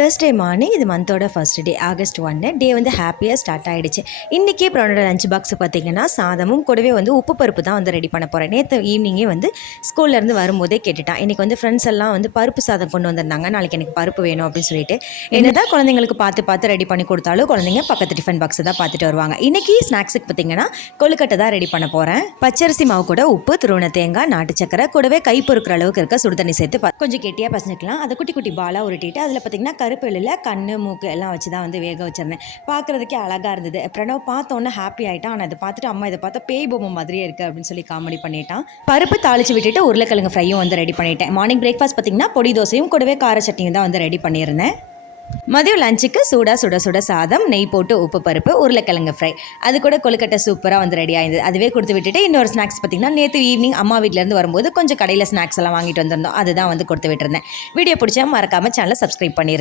Thursday morning இது மந்தோட first day August 1 டே வந்து ஹாப்பியாக ஸ்டார்ட் ஆகிடுச்சு. இன்றைக்கி அப்புறம் லஞ்ச் பாக்ஸ் பார்த்திங்கன்னா சாதமும் கூடவே வந்து உப்பு பருப்பு தான் வந்து ரெடி பண்ண போகிறேன். நேற்று ஈவினிங்கே வந்து ஸ்கூல்லேருந்து வரும்போதே கேட்டுட்டான். இன்றைக்கி வந்து ஃப்ரெண்ட்ஸ் எல்லாம் வந்து பருப்பு சாதம் கொண்டு வந்திருந்தாங்க, நாளைக்கு எனக்கு பருப்பு வேணும் அப்படின்னு சொல்லிட்டு என்ன தான் குழந்தைங்களுக்கு பார்த்து ரெடி பண்ணி கொடுத்தாலும் குழந்தைங்க பக்கத்து டிஃபன் பாக்ஸை தான் பார்த்துட்டு வருவாங்க. இன்றைக்கி ஸ்நாக்ஸுக்கு பார்த்திங்கன்னா கொழுக்கட்டை தான் ரெடி பண்ண போகிறேன். பச்சரிசி மாவு கூட உப்பு, துருவன தேங்காய், நாட்டு சக்கரை கூடவே கை பொறுக்கிற அளவுக்கு இருக்க சுடுதண்ணி சேர்த்து கொஞ்சம் கெட்டியாக பசஞ்சிக்கலாம். அதை குட்டி குட்டி பாலாக உருட்டிட்டு அதில் பார்த்திங்கன்னா கருப்பு எள்ளில் கண் மூக்கு எல்லாம் வச்சு தான் வந்து வேக வச்சிருந்தேன். பார்க்குறதுக்கே அழகாக இருந்தது. பிரணவ் பார்த்தோன்னே ஹாப்பி ஆகிட்டான். ஆனால் அதை பார்த்துட்டு அம்மா இதை பார்த்தா பேய் பொம்மை மாதிரியே இருக்குது அப்படின்னு சொல்லி காமெடி பண்ணிட்டான். பருப்பு தாளித்து விட்டுட்டு உருளைக்கிழங்கு ஃப்ரையும் வந்து ரெடி பண்ணிட்டேன். மார்னிங் பிரேக்ஃபாஸ்ட் பார்த்திங்கன்னா பொடி தோசையும் கூடவே கார சட்னியும் தான் வந்து ரெடி பண்ணியிருந்தேன். மதியம் லஞ்சுக்கு சுட சாதம், நெய் போட்டு உப்பு பருப்பு, உருளைக்கிழங்கு ஃப்ரை, அது கூட கொழுக்கட்டை சூப்பராக வந்து ரெடி ஆயிருந்தது. அதுவே கொடுத்து விட்டுட்டு இன்னொரு ஸ்நாக்ஸ் பார்த்திங்கன்னா நேற்று ஈவினிங் அம்மா வீட்டிலேருந்து வரும்போது கொஞ்சம் கடையில் ஸ்நாக்ஸ் எல்லாம் வாங்கிட்டு வந்திருந்தோம். அதுதான் வந்து கொடுத்து விட்டுருந்தேன். வீடியோ பிடிச்சா மறக்காமல் சேனலை சப்ஸ்கிரைப் பண்ணிடுங்க.